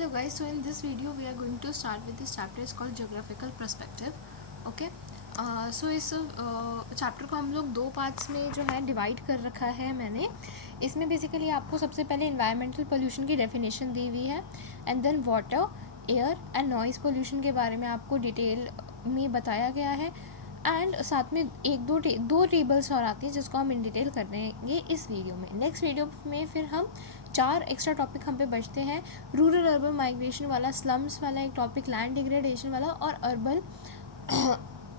Hello guys, so in this video we are going to start with this chapter. It's called geographical perspective. Okay. सो इस chapter को हम लोग दो parts में जो है डिवाइड कर रखा है मैंने. इसमें बेसिकली आपको सबसे पहले इन्वायरमेंटल पोल्यूशन की डेफिनेशन दी हुई है and then water, air and noise pollution के बारे में आपको डिटेल में बताया गया है. एंड साथ में दो टेबल्स और आती हैं जिसको हम इन डिटेल कर रहेंगे इस वीडियो में. नेक्स्ट वीडियो में फिर हम 4 एक्स्ट्रा टॉपिक हम पे बचते हैं. रूरल अर्बन माइग्रेशन वाला, स्लम्स वाला एक टॉपिक, लैंड डिग्रेडेशन वाला और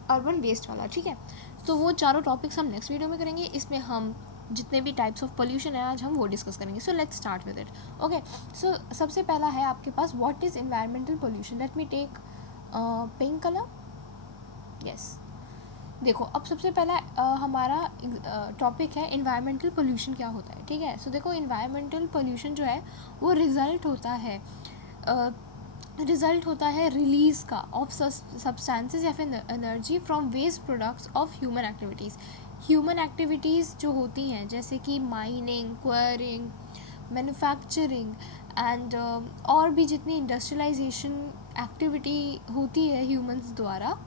अर्बन वेस्ट वाला. ठीक है, तो वो चारों टॉपिक्स हम नेक्स्ट वीडियो में करेंगे. इसमें हम जितने भी टाइप्स ऑफ पोल्यूशन है आज हम वो डिस्कस करेंगे. So let's start with it. Okay, so सबसे पहला है आपके पास what is environmental pollution. Let me take pink colour. Yes, देखो अब सबसे पहला हमारा टॉपिक है इन्वायरमेंटल पोल्यूशन क्या होता है. ठीक है, सो देखो इन्वायरमेंटल पोल्यूशन जो है वो रिज़ल्ट होता है रिलीज़ का ऑफ सब्सटेंसेस या फिर energy from waste products of human activities. Human activities जो होती हैं जैसे कि माइनिंग, क्वायरिंग, मैन्युफैक्चरिंग एंड और भी जितनी इंडस्ट्रियलाइजेशन एक्टिविटी होती है ह्यूमंस द्वारा,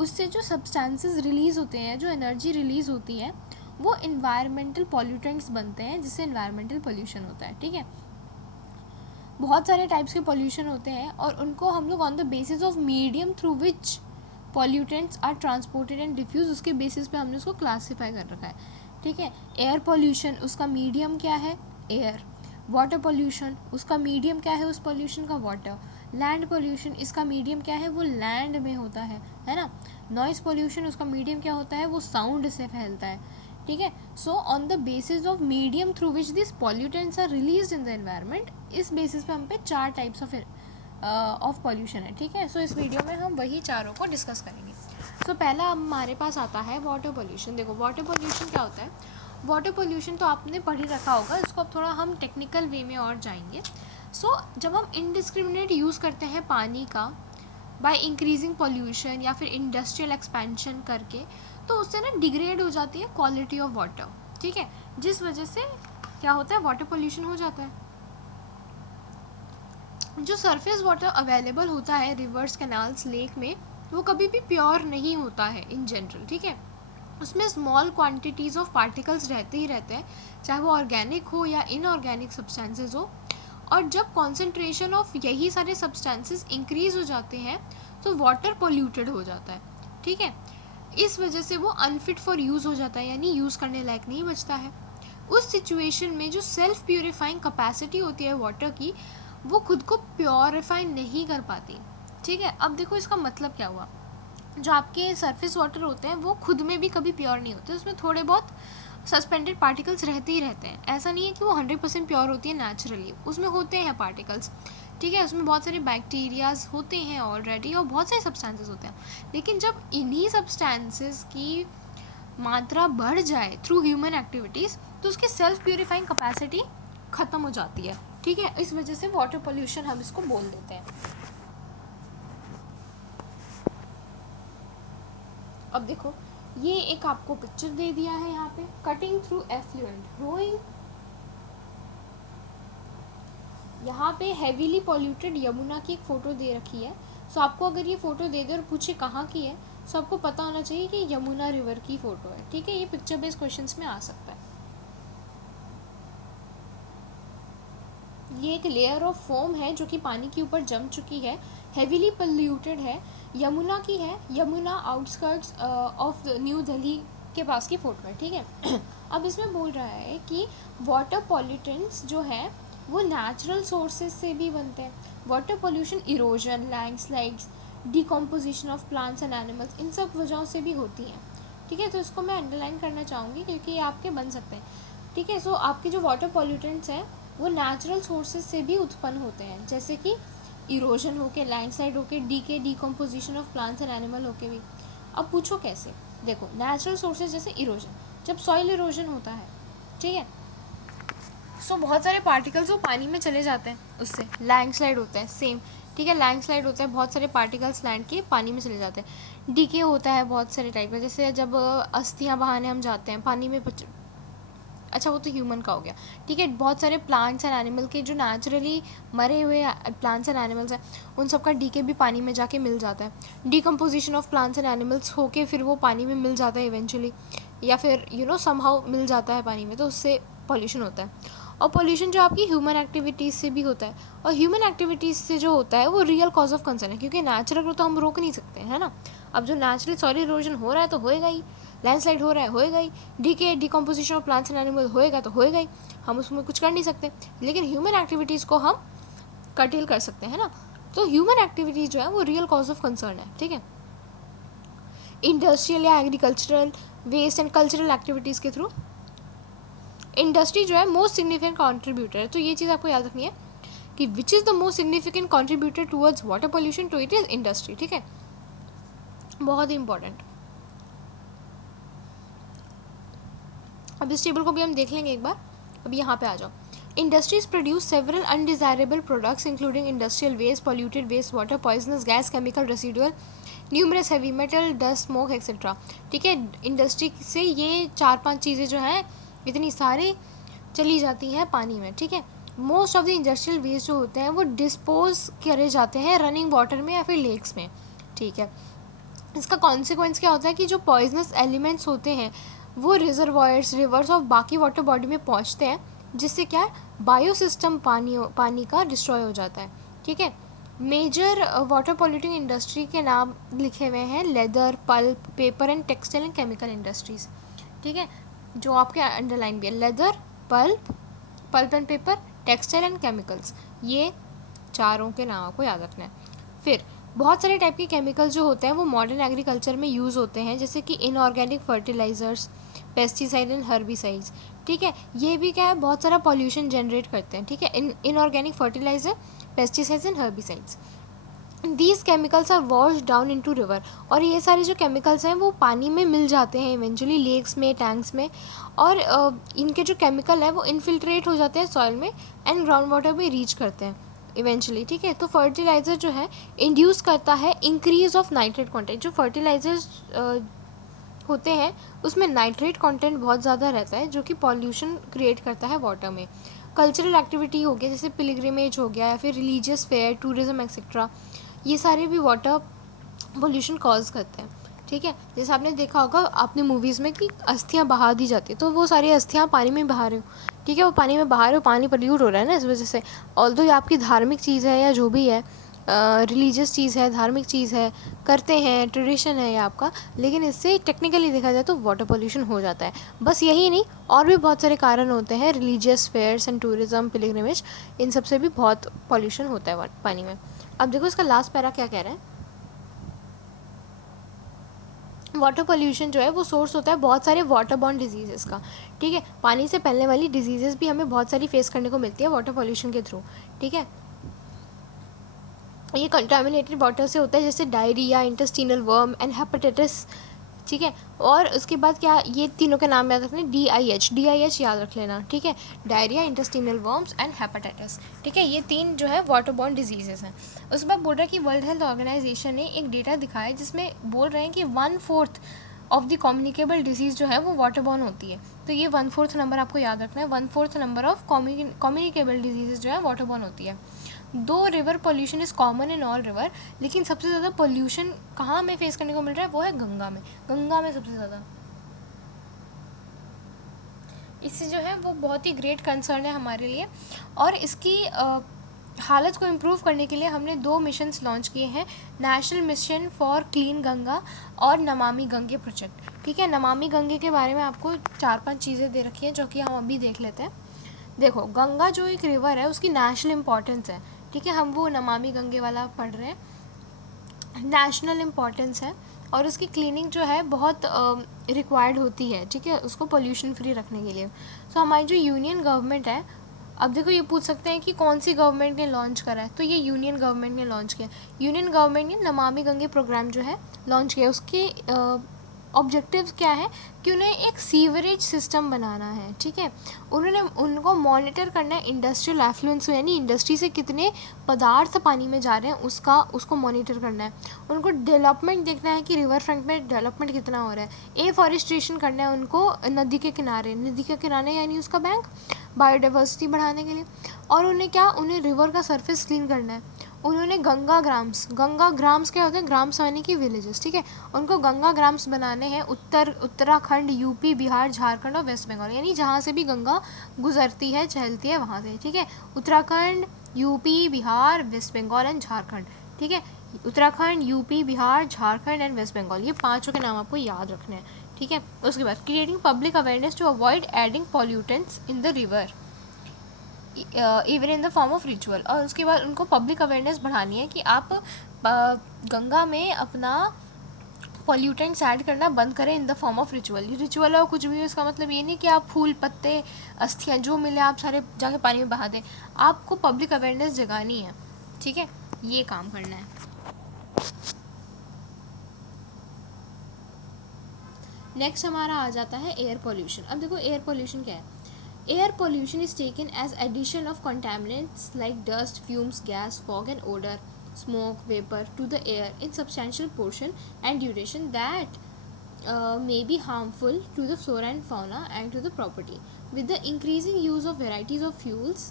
उससे जो सब्सटेंसेस रिलीज़ होते हैं, जो एनर्जी रिलीज़ होती है, वो इन्वायरमेंटल पॉल्यूटेंट्स बनते हैं जिससे इन्वायरमेंटल पोल्यूशन होता है. ठीक है, बहुत सारे टाइप्स के पोल्यूशन होते हैं और उनको हम लोग on the basis of medium through which pollutants are transported and diffuse, उसके बेसिस पे हमने उसको क्लासीफाई कर रखा है. ठीक है, एयर पोल्यूशन, उसका मीडियम क्या है, एयर. वाटर पोल्यूशन, उसका मीडियम क्या है उस पोल्यूशन का, वाटर. लैंड पोल्यूशन, इसका मीडियम क्या है, वो लैंड में होता है ना. नॉइज़ पोल्यूशन, उसका मीडियम क्या होता है, वो साउंड से फैलता है. ठीक है, so on the basis of medium through which this pollutants are release in the environment, इस बेसिस पे हम पे 4 टाइप्स ऑफ पॉल्यूशन है. ठीक है, सो इस वीडियो में हम वही चारों को डिस्कस करेंगे. सो पहला हमारे पास आता है वाटर पोल्यूशन. देखो वाटर पोल्यूशन क्या होता है. वाटर पोल्यूशन तो आपने पढ़ ही रखा होगा, इसको अब थोड़ा हम टेक्निकल वे में और जाएंगे. सो जब हम इनडिस्क्रिमिनेट यूज़ करते हैं पानी का बाय इंक्रीजिंग पोल्यूशन या फिर इंडस्ट्रियल एक्सपेंशन करके, तो उससे ना डिग्रेड हो जाती है क्वालिटी ऑफ वाटर. ठीक है, जिस वजह से क्या होता है, वाटर पोल्यूशन हो जाता है. जो सरफेस वाटर अवेलेबल होता है रिवर्स, कैनाल्स, लेक में, वो कभी भी प्योर नहीं होता है इन जनरल. ठीक है, उसमें स्मॉल क्वांटिटीज़ ऑफ पार्टिकल्स रहते ही रहते हैं, चाहे वो ऑर्गेनिक हो या इनऑर्गेनिक सब्सटेंसेस हो. और जब कॉन्सेंट्रेशन ऑफ यही सारे सब्सटेंसेस इंक्रीज़ हो जाते हैं तो वाटर पोल्यूटेड हो जाता है. ठीक है, इस वजह से वो अनफिट फॉर यूज़ हो जाता है, यानी यूज़ करने लायक नहीं बचता है. उस सिचुएशन में जो सेल्फ प्योरीफाइंग कैपेसिटी होती है वाटर की, वो खुद को प्योरीफाई नहीं कर पाती. ठीक है, अब देखो इसका मतलब क्या हुआ. जो आपके सरफेस वाटर होते हैं वो खुद में भी कभी प्योर नहीं होते, उसमें थोड़े बहुत सस्पेंडेड पार्टिकल्स रहते ही रहते हैं. ऐसा नहीं है कि वो 100% प्योर होती है नेचुरली, उसमें होते हैं पार्टिकल्स. ठीक है, उसमें बहुत सारे बैक्टीरियाज होते हैं ऑलरेडी और बहुत सारे सब्सटेंसेस होते हैं. लेकिन जब इन्हीं सब्सटेंसेस की मात्रा बढ़ जाए थ्रू ह्यूमन एक्टिविटीज़, तो उसकी सेल्फ प्योरीफाइंग कैपेसिटी ख़त्म हो जाती है. ठीक है, इस वजह से वाटर पोल्यूशन हम इसको बोल देते हैं. अब देखो ये एक आपको पिक्चर दे दिया है यहाँ पे, कटिंग थ्रू एफ्लुएंट रोइंग. यहाँ पे हेवीली पॉल्यूटेड यमुना की एक फ़ोटो दे रखी है. सो आपको अगर ये फ़ोटो दे दे और पूछे कहाँ की है, सो आपको पता होना चाहिए कि यमुना रिवर की फ़ोटो है. ठीक है, ये पिक्चर बेस्ड क्वेश्चंस में आ सकता है. ये एक लेयर ऑफ फोम है जो कि पानी के ऊपर जम चुकी है, हेवीली पोल्यूटेड है, यमुना की है. Yamuna outskirts of new Delhi के पास की फ़ोटो है. ठीक है, अब इसमें बोल रहा है कि वाटर पॉल्यूटेंट्स जो है वो नेचुरल सोर्सेज से भी बनते हैं. Water pollution erosion, landslides, decomposition of plants and animals, इन सब वजहों से भी होती हैं. ठीक है, तो इसको मैं अंडरलाइन करना चाहूँगी क्योंकि ये आपके बन सकते हैं. ठीक है, सो आपके जो वाटर पॉल्यूटेंट्स हैं वो नेचुरल सोर्सेज से भी उत्पन्न होते हैं, जैसे कि इरोजन होके, लैंडस्लाइड होके, decomposition of plants and animal होके भी. अब पूछो कैसे. देखो नेचुरल सोर्सेज जैसे इरोजन, जब सॉइल इरोजन होता है, ठीक है, सो बहुत सारे पार्टिकल्स वो पानी में चले जाते हैं, उससे लैंडस्लाइड होता है. सेम, ठीक है, लैंडस्लाइड होता है, बहुत सारे पार्टिकल्स लैंड के पानी में चले जाते हैं. डीके होता है बहुत सारे टाइप का, जैसे जब अस्थियाँ बहाने हम जाते हैं पानी में अच्छा वो तो ह्यूमन का हो गया, ठीक है। बहुत सारे प्लांट्स एंड एनिमल के जो नेचुरली मरे हुए प्लांट्स एंड एनिमल्स हैं उन सब का डीके भी पानी में जाके मिल जाता है। Decomposition of plants and animals होके फिर वो पानी में मिल जाता है इवेंचुअली, या फिर समहाउ मिल जाता है पानी में, तो उससे पॉल्यूशन होता है। और पॉल्यूशन जो आपकी ह्यूमन एक्टिविटीज़ से भी होता है, और ह्यूमन एक्टिविटीज़ से जो होता है वो रियल कॉज ऑफ कंसर्न है, क्योंकि नेचुरल को तो हम रोक नहीं सकते है ना। अब जो नेचुरल सॉइल इरोजन हो रहा है तो होएगा ही, लैंडस्लाइड हो रहा है होएगा ही, decomposition of plants and animal होएगा तो होएगा ही, हम उसमें कुछ कर नहीं सकते। लेकिन ह्यूमन एक्टिविटीज़ को हम कर्टेल कर सकते हैं ना। तो ह्यूमन एक्टिविटीज़ जो है वो रियल कॉज ऑफ कंसर्न है, ठीक है। इंडस्ट्रियल या agricultural waste and cultural activities के थ्रू इंडस्ट्री जो है मोस्ट सिग्निफिकेंट कॉन्ट्रीब्यूटर है। तो ये चीज़ आपको याद रखनी है कि which is the most significant contributor towards water pollution, तो इट इज़ इंडस्ट्री, ठीक है, बहुत ही इंपॉर्टेंट। अब इस टेबल को भी हम देख लेंगे एक बार। अभी यहाँ पे आ जाओ। Industries produce several undesirable products including industrial waste, polluted waste water, poisonous gas, chemical residual, numerous heavy metal, dust, smoke etcetera, ठीक है। इंडस्ट्री से ये 4-5 चीज़ें जो हैं इतनी सारी चली जाती हैं पानी में, ठीक है। Most of the industrial waste जो होते हैं वो डिस्पोज करे जाते हैं रनिंग वाटर में या फिर लेक्स में, ठीक है। इसका कॉन्सिक्वेंस क्या होता है कि जो पॉइजनस एलिमेंट्स होते हैं वो रिजर्वायर्स, रिवर्स और बाकी वाटर बॉडी में पहुंचते हैं, जिससे क्या है बायोसिस्टम पानी का डिस्ट्रॉय हो जाता है, ठीक है। मेजर वाटर पॉल्यूटिंग इंडस्ट्री के नाम लिखे हुए हैं leather, pulp, paper and textile and chemical industries, ठीक है, जो आपके अंडरलाइन भी है। Leather, pulp and paper, textile and chemicals, ये चारों के नाम आपको याद रखना है। फिर बहुत सारे टाइप के केमिकल्स जो होते हैं वो मॉडर्न एग्रीकल्चर में यूज़ होते हैं, जैसे कि inorganic fertilizers, pesticide and herbicides, ठीक है। ये भी क्या है बहुत सारा पॉल्यूशन जनरेट करते हैं, ठीक है। Inorganic fertilizer, pesticides and herbicides, these chemicals are wash down into river, और ये सारे जो केमिकल्स हैं वो पानी में मिल जाते हैं इवेंचुअली, लेक्स में, टैंक्स में, और इनके जो केमिकल है वो इन्फिल्ट्रेट हो जाते हैं सॉइल में एंड ग्राउंड वाटर में रीच करते हैं इवेंचुअली, ठीक है। तो फर्टिलाइज़र जो है इंड्यूस करता है इंक्रीज ऑफ नाइट्रेट कॉन्टेंट। जो फर्टिलाइजर्स होते हैं उसमें नाइट्रेट कंटेंट बहुत ज़्यादा रहता है, जो कि पॉल्यूशन क्रिएट करता है वाटर में। कल्चरल एक्टिविटी हो गया, जैसे पिलग्रिमेज हो गया या फिर रिलीजियस फेयर, टूरिज्म एक्सेट्रा, ये सारे भी वाटर पोल्यूशन कॉज करते हैं, ठीक है। जैसे आपने देखा होगा आपने मूवीज़ में कि अस्थियाँ बहा दी जाती है, तो वो सारी अस्थियाँ पानी में बहा रहे हो, ठीक है, वो पानी में बहा रहे हो, पानी पोल्यूट हो रहा है ना इस वजह से। ऑल्दो ये आपकी धार्मिक चीज़ है या जो भी है, रिलीजियस चीज़ है, धार्मिक चीज़ है, करते हैं, ट्रेडिशन है ये आपका, लेकिन इससे टेक्निकली देखा जाए तो वाटर पोल्यूशन हो जाता है। बस यही नहीं, और भी बहुत सारे कारण होते हैं, religious fairs and tourism, pilgrimage, इन सब से भी बहुत पॉल्यूशन होता है पानी में। अब देखो इसका लास्ट पैरा क्या कह रहा है। वाटर पोल्यूशन जो है वो सोर्स होता है बहुत सारे वाटर बॉर्न डिजीज़ेस का, ठीक है। पानी से फैलने वाली डिजीज़ेस भी हमें बहुत सारी फेस करने को मिलती है वाटर पोल्यूशन के थ्रू, ठीक है। ये कंटामिनेटेड वाटर से होता है, जैसे diarrhoea, intestinal worm and hepatitis, ठीक है। और उसके बाद क्या, ये तीनों के नाम याद रखने, DIH याद रख लेना, ठीक है। Diarrhoea, intestinal worms and hepatitis, ठीक है, ये 3 जो है वाटर बॉर्न डिजीजेस हैं। उसके बाद बोल रहा है कि वर्ल्ड हेल्थ ऑर्गेनाइजेशन ने एक डेटा दिखाया है जिसमें बोल रहे हैं कि 1/4 ऑफ द कम्युनिकेबल डिजीज़ जो है वो वाटर बॉर्न होती है। तो ये 1/4 नंबर आपको याद रखना है, 1/4 नंबर ऑफ कम्युनिकेबल डिजीज़ जो है वाटर बॉर्न होती है। 2 river pollution is common in all river, लेकिन सबसे ज़्यादा पोल्यूशन कहाँ हमें फेस करने को मिल रहा है, वो है गंगा में। गंगा में सबसे ज़्यादा, इससे जो है वो बहुत ही ग्रेट कंसर्न है हमारे लिए। और इसकी हालत को इम्प्रूव करने के लिए हमने 2 मिशंस लॉन्च किए हैं, national mission for clean Ganga और नमामि गंगे प्रोजेक्ट, ठीक है। नमामि गंगे के बारे में आपको 4-5 चीज़ें दे रखी हैं जो कि हम अभी देख लेते हैं। देखो, गंगा जो एक रिवर है उसकी नेशनल इम्पॉर्टेंस है, ठीक है, हम वो नमामि गंगे वाला पढ़ रहे हैं, नेशनल इम्पॉर्टेंस है, और उसकी क्लीनिंग जो है बहुत रिक्वायर्ड होती है, ठीक है, उसको पोल्यूशन फ्री रखने के लिए। सो हमारी जो यूनियन गवर्नमेंट है, अब देखो ये पूछ सकते हैं कि कौन सी गवर्नमेंट ने लॉन्च करा है, तो ये यूनियन गवर्नमेंट ने लॉन्च किया। यूनियन गवर्नमेंट ने नमामि गंगे प्रोग्राम जो है लॉन्च किया। उसके ऑब्जेक्टिव्स क्या है कि उन्हें एक सीवरेज सिस्टम बनाना है, ठीक है। उनको मॉनिटर करना है इंडस्ट्रियल एफ्लुएंस, यानी इंडस्ट्री से कितने पदार्थ पानी में जा रहे हैं उसको मॉनिटर करना है। उनको डेवलपमेंट देखना है कि रिवर फ्रंट में डेवलपमेंट कितना हो रहा है। एफॉरेस्ट्रेशन करना है उनको नदी के किनारे यानी उसका बैंक, बायोडाइवर्सिटी बढ़ाने के लिए। और उन्हें रिवर का सरफेस क्लीन करना है। उन्होंने गंगा ग्राम्स क्या होते हैं, ग्राम्स यानी कि विलेजेस, ठीक है। उनको गंगा ग्राम्स बनाने हैं उत्तराखंड, यूपी, बिहार, झारखंड और वेस्ट बंगाल, यानी जहाँ से भी गंगा गुजरती है, चलती है वहाँ से, ठीक है। उत्तराखंड, यूपी, बिहार, वेस्ट बंगाल एंड झारखंड, ठीक है। उत्तराखंड, यूपी, बिहार, झारखंड एंड वेस्ट बंगाल, ये पाँचों के नाम आपको याद रखने हैं, ठीक है। उसके बाद creating public awareness to avoid adding pollutants in the river even in the form of ritual. और उसके बाद उनको पब्लिक अवेयरनेस बढ़ानी है कि आप गंगा में अपना पॉल्यूटेंट्स ऐड करना बंद करें इन द फॉर्म ऑफ रिचुअल और कुछ भी, इसका मतलब ये नहीं कि आप फूल, पत्ते, अस्थियाँ जो मिले आप सारे जाके पानी में बहा दें। आपको पब्लिक अवेयरनेस जगानी है, ठीक है, ये काम करना है। नेक्स्ट हमारा आ जाता है एयर पोल्यूशन। अब देखो एयर पोल्यूशन क्या है। Air pollution is taken as addition of contaminants like dust, fumes, gas, fog and odor, smoke, vapor to the air in substantial portion and duration that may be harmful to the flora and fauna and to the property. With the increasing use of varieties of fuels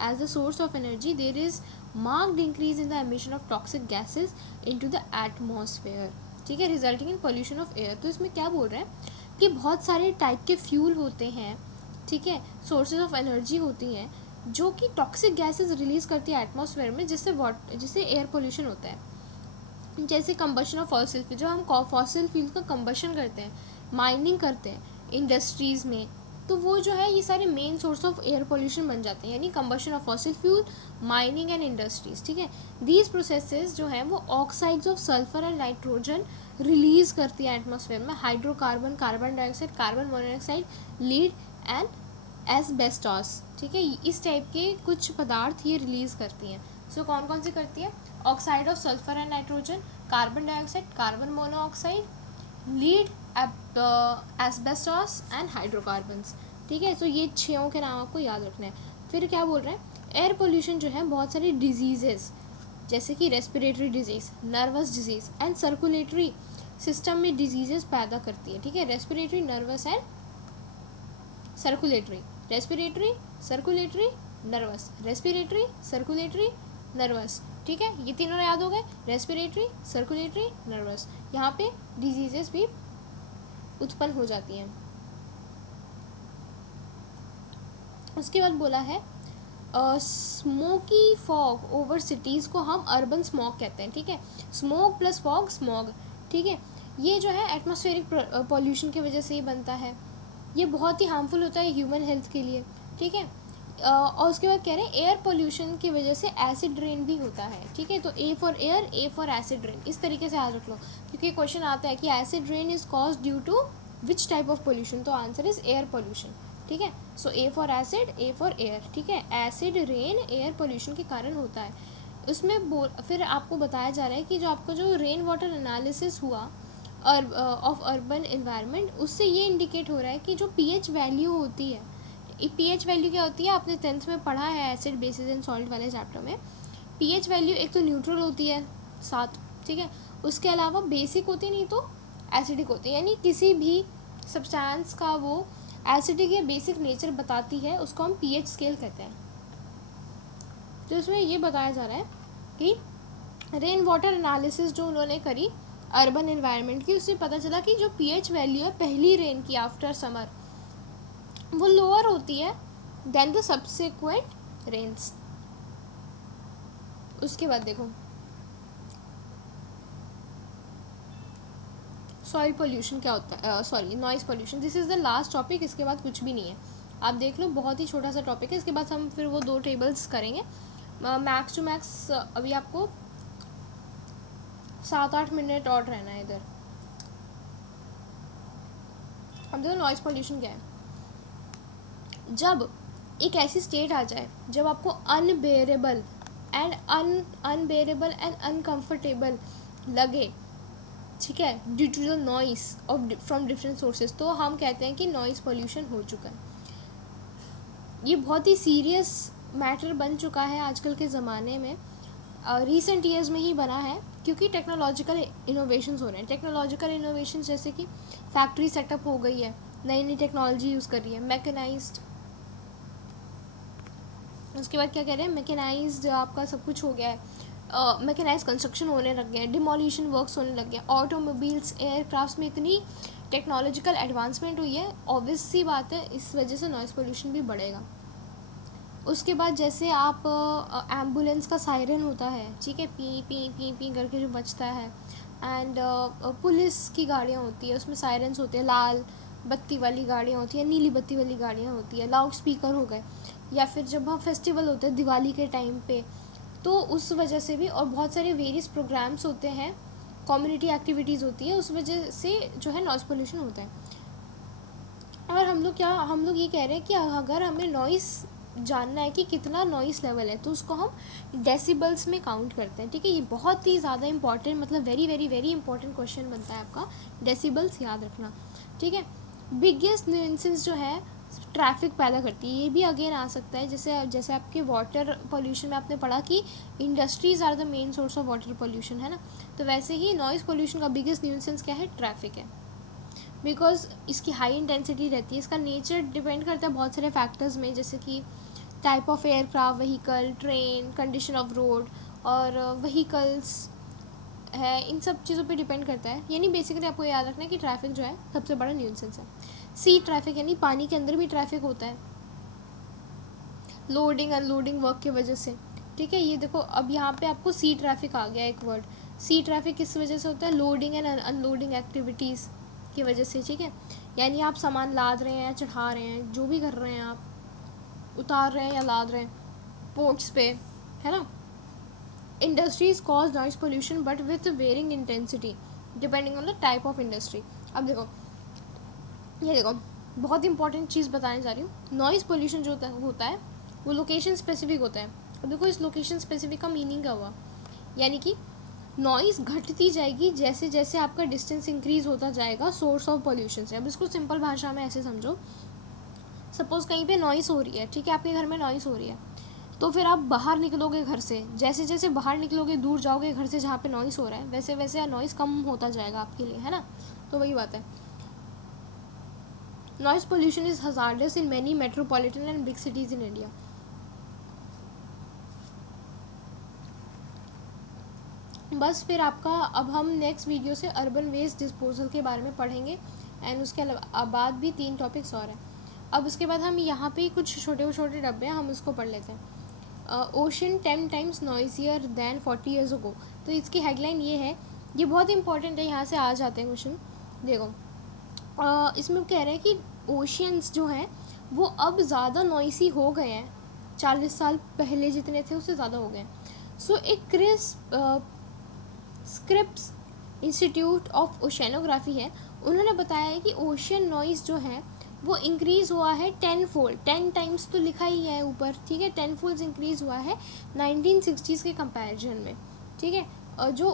as the source of energy, there is marked increase in the emission of toxic gases into the atmosphere, ठीक है, resulting in pollution of air. तो इसमें क्या बोल रहे हैं कि बहुत सारे टाइप के फ्यूल होते हैं, ठीक है, सोर्सेज ऑफ एनर्जी होती हैं जो कि टॉक्सिक गैसेस रिलीज़ करती है एटमॉस्फेयर में, जिससे एयर पोल्यूशन होता है। जैसे कंबशन ऑफ फॉसिल फ्यूल, जो हम फॉसिल फ्यूल का कंबशन करते हैं, माइनिंग करते हैं इंडस्ट्रीज़ में, तो वो जो है ये सारे main source of air pollution बन जाते हैं, यानी combustion of fossil fuel, mining and industries, ठीक है। दीज प्रोसेसेस जो है वो oxides of sulphur and nitrogen release करती है एटमॉस्फेयर में, hydrocarbon, carbon dioxide, carbon monoxide, lead and asbestos, ठीक है। इस टाइप के कुछ पदार्थ ये रिलीज़ करती हैं। सो कौन कौन सी करती है? Oxide of sulphur and nitrogen, carbon dioxide, carbon monoxide, lead, asbestos and hydrocarbons, ठीक है। सो ये छयों के नाम आपको याद रखने हैं। फिर क्या बोल रहे हैं, एयर पोल्यूशन जो है बहुत सारी डिजीजेस जैसे कि respiratory disease, nervous disease and circulatory system में डिजीजेस पैदा करती है, ठीक है। Respiratory, nervous and circulatory, respiratory, circulatory, nervous, respiratory, circulatory, nervous, ठीक है। ये तीनों याद हो गए, रेस्पिरेटरी, सर्कुलेटरी, नर्वस। यहाँ पे डिजीजेस भी उत्पन्न हो जाती हैं। उसके बाद बोला है स्मोकी फॉग ओवर सिटीज़ को हम अर्बन स्मॉग कहते हैं, ठीक है। स्मोक प्लस फॉग, स्मॉग, ठीक है। ये जो है एटमॉस्फेरिक पॉल्यूशन की वजह से ही बनता है। ये बहुत ही हार्मफुल होता है ह्यूमन हेल्थ के लिए, ठीक है। और उसके बाद कह रहे हैं एयर पोल्यूशन की वजह से एसिड रेन भी होता है, ठीक है। तो ए for air, A for acid rain, इस तरीके से याद रख लो, क्योंकि क्वेश्चन आता है कि acid rain is cause due to which type of pollution, तो आंसर इज एयर पोल्यूशन, ठीक है। So A for acid, A for air, ठीक है। एसिड रेन एयर पोल्यूशन के कारण होता है। उसमें फिर आपको बताया जा रहा है कि जो आपको जो रेन वाटर एनालिसिस हुआ ऑफ अर्बन एनवायरनमेंट, उससे ये इंडिकेट हो रहा है कि जो पीएच वैल्यू होती है, पीएच वैल्यू क्या होती है, आपने 10th में पढ़ा है एसिड, बेसिस एंड सॉल्ट वाले चैप्टर में। पीएच वैल्यू एक तो न्यूट्रल होती है 7, ठीक है। उसके अलावा बेसिक होती है, नहीं तो एसिडिक होती है, यानी किसी भी सब्सटेंस का वो एसिडिक या बेसिक नेचर बताती है, उसको हम पीएच स्केल कहते हैं। तो इसमें ये बताया जा रहा है कि रेन वाटर एनालिसिस जो उन्होंने करी अर्बन एनवायरनमेंट की, उससे पता चला कि जो पीएच वैल्यू है पहली रेन की आफ्टर समर, वो लोअर होती है देन द सब्सिक्वेंट रेन्स। उसके बाद देखो सॉइल पोल्यूशन क्या होता है, sorry noise pollution, this is the last topic, इसके बाद कुछ भी नहीं है, आप देख लो, बहुत ही छोटा सा टॉपिक है। इसके बाद हम फिर वो 2 टेबल्स करेंगे, मैक्स टू मैक्स अभी आपको 7-8 मिनट और रहना है इधर। अब देखो नॉइज़ पोल्यूशन क्या है। जब एक ऐसी स्टेट आ जाए जब आपको अनबेरेबल एंड अनकंफर्टेबल लगे ठीक है, due to the noise of from different sources, तो हम कहते हैं कि नॉइस पोल्यूशन हो चुका है। ये बहुत ही सीरियस मैटर बन चुका है आजकल के ज़माने में, रिसेंट ईयर्स में ही बना है, क्योंकि टेक्नोलॉजिकल इनोवेशंस हो रहे हैं। टेक्नोलॉजिकल इनोवेशन जैसे कि फैक्ट्री सेटअप हो गई है, नई नई टेक्नोलॉजी यूज़ कर रही है, मैकेनाइज्ड, उसके बाद क्या कह रहे हैं, मैकेनाइज्ड आपका सब कुछ हो गया है, मैकेनाइज कंस्ट्रक्शन होने लग गया है, डिमोलिशन वर्क्स होने लग गया, ऑटोमोबाइल्स, एयरक्राफ्ट्स में इतनी टेक्नोलॉजिकल एडवांसमेंट हुई है, ऑब्वियस सी बात है इस वजह से नॉइज़ पोल्यूशन भी बढ़ेगा। उसके बाद जैसे आप एम्बुलेंस का सायरन होता है, ठीक है, पी पी पी पी करके जो बजता है, एंड पुलिस की गाड़ियाँ होती है, उसमें सायरन्स होते हैं, लाल बत्ती वाली गाड़ियाँ होती हैं, नीली बत्ती वाली गाड़ियाँ होती है, लाउड स्पीकर हो गए, या फिर जब हम फेस्टिवल होते हैं दिवाली के टाइम पे, तो उस वजह से भी, और बहुत सारे वेरियस प्रोग्राम्स होते हैं, कम्युनिटी एक्टिविटीज़ होती है, उस वजह से जो है नॉइज़ पोल्यूशन होता है। और हम लोग ये कह रहे हैं कि अगर हमें नॉइस जानना है कि कितना नॉइस लेवल है, तो उसको हम डेसिबल्स में काउंट करते हैं, ठीक है। ये बहुत ही ज़्यादा इंपॉर्टेंट, मतलब very very very important question बनता है आपका, डेसिबल्स याद रखना, ठीक है। बिगेस्ट न्यूसेंस जो है ट्रैफिक पैदा करती है, ये भी अगेन आ सकता है, जैसे जैसे आपके वाटर पोल्यूशन में आपने पढ़ा कि industries are the main source of water pollution, है ना, तो वैसे ही नॉइज़ पोल्यूशन का बिगेस्ट न्यूसेंस क्या है, ट्रैफिक है, बिकॉज इसकी हाई इंटेंसिटी रहती है। इसका नेचर डिपेंड करता है बहुत सारे फैक्टर्स में, जैसे कि type of aircraft, vehicle, train, condition of road, और व्हीकल्स है, इन सब चीज़ों पे डिपेंड करता है। यानी बेसिकली आपको याद रखना है कि ट्रैफिक जो है सबसे बड़ा न्यूसेंस है। सी ट्रैफिक, यानी पानी के अंदर भी ट्रैफिक होता है, लोडिंग अनलोडिंग वर्क की वजह से, ठीक है। ये देखो अब यहाँ पे आपको सी ट्रैफिक आ गया एक वर्ड। सी ट्रैफिक किस वजह से होता है, लोडिंग एंड अनलोडिंग एक्टिविटीज़ की वजह से, ठीक है। यानी आप सामान लाद रहे हैं, चढ़ा रहे हैं, जो भी कर रहे हैं आप, उतार रहे हैं या लाद रहे हैं पोर्ट्स पे, है ना। Industries cause noise pollution but with varying intensity depending on the type of industry. अब देखो, ये देखो बहुत इंपॉर्टेंट चीज़ बताने जा रही हूँ। नॉइज़ पोल्यूशन जो होता है वो लोकेशन स्पेसिफिक होता है। अब देखो इस लोकेशन स्पेसिफिक का मीनिंग क्या हुआ, यानी कि नॉइज़ घटती जाएगी जैसे जैसे आपका डिस्टेंस इंक्रीज होता जाएगा सोर्स ऑफ पोल्यूशन से। अब इसको सिंपल भाषा में ऐसे समझो, सपोज़ कहीं पे नॉइज़ हो रही है, ठीक है, आपके घर में नॉइज़ हो रही है, तो फिर आप बाहर निकलोगे घर से, जैसे जैसे बाहर निकलोगे, दूर जाओगे घर से जहाँ पे नॉइज़ हो रहा है, वैसे वैसे नॉइज़ कम होता जाएगा आपके लिए, है ना। तो वही बात है, noise pollution is hazards in many metropolitan and big cities in India. बस फिर आपका, अब हम नेक्स्ट वीडियो से अर्बन वेस्ट डिस्पोजल के बारे में पढ़ेंगे, एंड उसके बाद भी 3 टॉपिक्स और हैं। अब उसके बाद हम यहाँ पे कुछ छोटे छोटे डब्बे हैं, हम इसको पढ़ लेते हैं। Ocean 10 times noisier than 40 years ago. तो इसकी हेडलाइन ये है, ये बहुत इंपॉर्टेंट है, यहाँ से आ जाते हैं क्वेश्चन। देखो इसमें कह रहे हैं कि ओशियंस जो हैं वो अब ज़्यादा नॉइसी हो गए हैं, 40 साल पहले जितने थे उससे ज़्यादा हो गए हैं। सो एक स्क्रिप्स इंस्टीट्यूट ऑफ ओशनोग्राफी है, उन्होंने बताया है कि ओशियन नॉइज़ जो है वो इंक्रीज़ हुआ है 10 फोल्ड, 10 टाइम्स तो लिखा ही है ऊपर, ठीक है, 10 फोल्ड इंक्रीज़ हुआ है 1960s के कंपैरिजन में, ठीक है। जो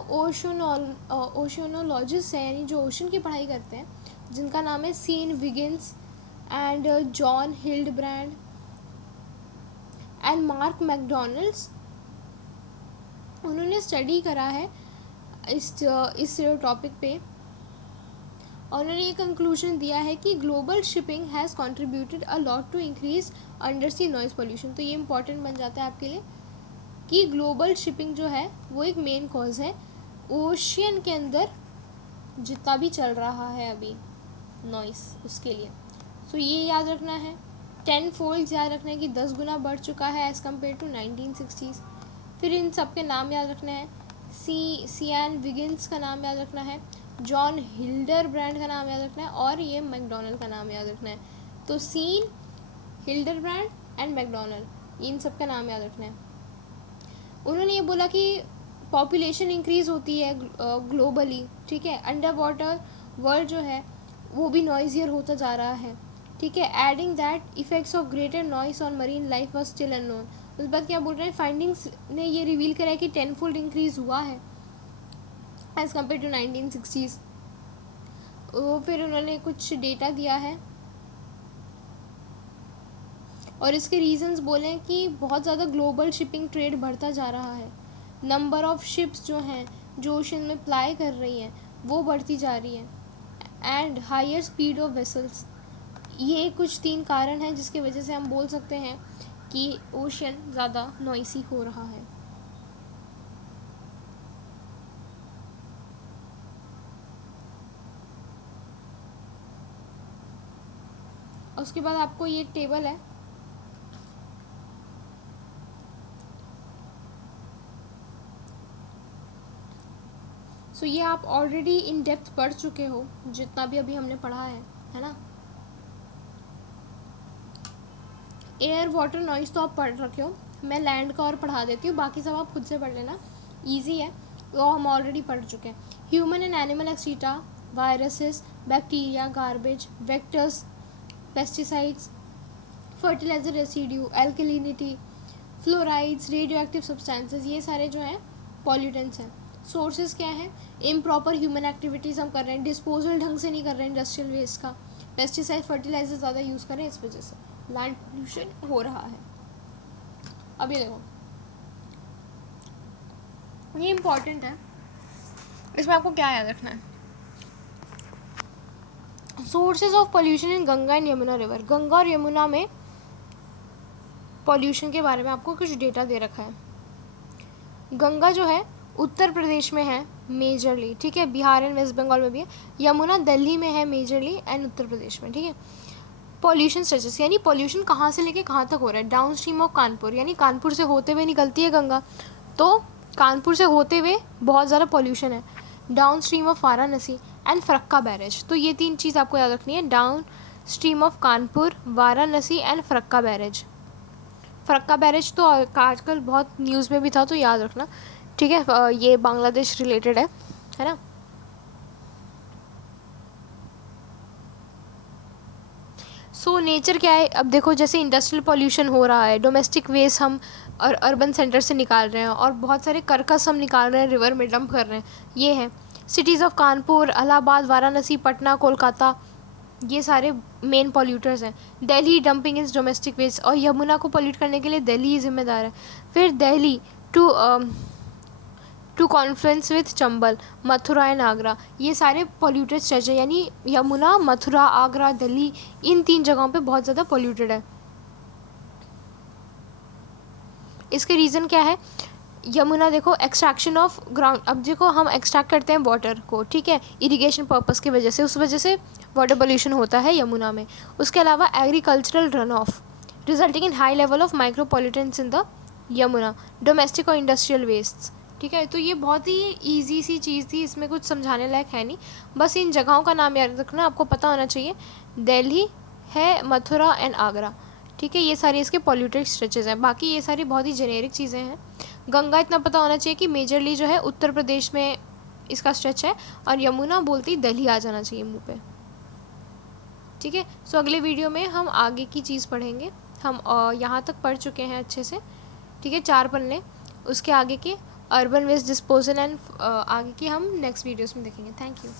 ओशनोलॉजिस्ट हैं, यानी जो ओशन की पढ़ाई करते हैं, जिनका नाम है Sean Wiggins and John Hildebrand and Mark McDonalds, उन्होंने स्टडी करा है इस टॉपिक पे, और उन्होंने ये कंक्लूजन दिया है कि global shipping has contributed a lot to increase under sea noise pollution. तो ये इंपॉर्टेंट बन जाता है आपके लिए कि ग्लोबल शिपिंग जो है वो एक मेन कॉज है ओशियन के अंदर जितना भी चल रहा है अभी नॉइस, उसके लिए। सो ये याद रखना है, 10 फोल्ड याद रखना है कि 10 गुना बढ़ चुका है एज़ कम्पेयर टू 1960s। फिर इन सब के नाम याद रखना है, सियान विगिन्स का नाम याद रखना है, जॉन हिल्डरब्रांड का नाम याद रखना है, और ये मैकडोनल्ड का नाम याद रखना है। तो सीन, हिल्डरब्रांड एंड मैकडोनल्ड, इन सब का नाम याद रखना है। उन्होंने ये बोला कि पॉपुलेशन इंक्रीज़ होती है ग्लोबली, ठीक है, अंडर वाटर वर्ल्ड जो है वो भी नॉइजियर होता जा रहा है, ठीक है। Adding that effects of greater noise on marine life was still unknown. उस बात क्या बोल रहे हैं, फाइंडिंग्स ने ये रिवील करा है कि 10 फोल्ड इंक्रीज़ हुआ है एज़ कम्पेयर टू 1960s। फिर उन्होंने कुछ डेटा दिया है और इसके रीजंस बोले कि बहुत ज़्यादा ग्लोबल शिपिंग ट्रेड बढ़ता जा रहा है, नंबर ऑफ़ शिप्स जो हैं जो ओशन में प्लाई कर रही हैं वो बढ़ती जा रही है, and higher speed of vessels. ये कुछ 3 कारण हैं जिसकी वजह से हम बोल सकते हैं कि ओशन ज़्यादा नॉइसी हो रहा है। उसके बाद आपको ये टेबल है, सो ये आप ऑलरेडी इन डेप्थ पढ़ चुके हो, जितना भी अभी हमने पढ़ा है ना। एयर वाटर नॉइस तो आप पढ़ रखे हो, मैं लैंड का और पढ़ा देती हूँ, बाकी सब आप खुद से पढ़ लेना, ईजी है, वो हम ऑलरेडी पढ़ चुके हैं। Human and animal excreta, viruses, bacteria, garbage, vectors, pesticides, fertiliser residue, alkalinity, fluorides, radio active substances, ये सारे जो हैं पॉल्यूटेंट्स हैं। सोर्सेज क्या है, इम्प्रॉपर ह्यूमन एक्टिविटीज़ हम कर रहे हैं, डिस्पोजल ढंग से नहीं कर रहे हैं इंडस्ट्रियल वेस्ट का, पेस्टिसाइड फर्टिलाइजर ज़्यादा यूज़ करें, इस वजह से लैंड पोल्यूशन हो रहा है। अब ये देखो, ये इम्पॉर्टेंट है, इसमें आपको क्या याद रखना है। Sources of pollution in Ganga and Yamuna river, Ganga और यमुना में पॉल्यूशन के बारे में आपको कुछ डेटा दे रखा है। गंगा जो है उत्तर प्रदेश में है मेजरली, ठीक है, बिहार एंड वेस्ट बंगाल में भी है। यमुना दिल्ली में है मेजरली एंड उत्तर प्रदेश में, ठीक है। पॉल्यूशन स्ट्रेचेस, यानी पॉल्यूशन कहाँ से लेके कहाँ तक हो रहा है, डाउन स्ट्रीम ऑफ कानपुर, यानी कानपुर से होते हुए निकलती है गंगा, तो कानपुर से होते हुए बहुत ज़्यादा पॉल्यूशन है। Down stream of Varanasi and Farakka barrage, तो ये 3 चीज़ आपको याद रखनी है, down stream of Kanpur, Varanasi and Farakka barrage. Farakka barrage तो आजकल बहुत न्यूज़ में भी था, तो याद रखना, ठीक है, ये बांग्लादेश रिलेटेड है ना। सो नेचर क्या है, अब देखो जैसे इंडस्ट्रियल पॉल्यूशन हो रहा है, डोमेस्टिक वेस्ट हम और अर्बन सेंटर से निकाल रहे हैं, और बहुत सारे कर्कस हम निकाल रहे हैं, रिवर में डंप कर रहे हैं, ये है। सिटीज़ ऑफ कानपुर, इलाहाबाद, वाराणसी, पटना, कोलकाता, ये सारे मेन पॉल्यूटर्स हैं। Delhi dumping is domestic waste, और यमुना को पॉल्यूट करने के लिए दिल्ली ही जिम्मेदार है। फिर Delhi to confluence with Chambal, Mathura and Agra, ये सारे पॉल्यूटेड स्ट्रेच है, यानी यमुना, मथुरा, आगरा, दिल्ली, इन 3 जगहों पे बहुत ज़्यादा पॉल्यूटेड है। इसके रीज़न क्या है, यमुना देखो एक्सट्रैक्शन ऑफ ग्राउंड, अब देखो हम एक्सट्रैक्ट करते हैं वाटर को, ठीक है, इरिगेशन पर्पस की वजह से, उस वजह से वाटर पोल्यूशन होता है यमुना में। उसके अलावा agricultural run of resulting in high level of micro pollutants in the Yamuna, domestic और इंडस्ट्रियल वेस्ट, ठीक है। तो ये बहुत ही ईजी सी चीज़ थी, इसमें कुछ समझाने लायक है नहीं, बस इन जगहों का नाम याद रखना, आपको पता होना चाहिए, दिल्ली है, मथुरा एंड आगरा, ठीक है, ये सारी इसके पॉल्यूटेड स्ट्रेचेज हैं, बाकी ये सारी बहुत ही जेनेरिक चीज़ें हैं। गंगा इतना पता होना चाहिए कि मेजरली जो है उत्तर प्रदेश में इसका स्ट्रेच है, और यमुना बोलती दिल्ली आ जाना चाहिए मुंह पे, ठीक है। सो अगले वीडियो में हम आगे की चीज़ पढ़ेंगे, हम यहाँ तक पढ़ चुके हैं अच्छे से, ठीक है, 4 पन्ने, उसके आगे के अर्बन वेस्ट डिस्पोजल एंड आगे की हम नेक्स्ट वीडियोस में देखेंगे। Thank you.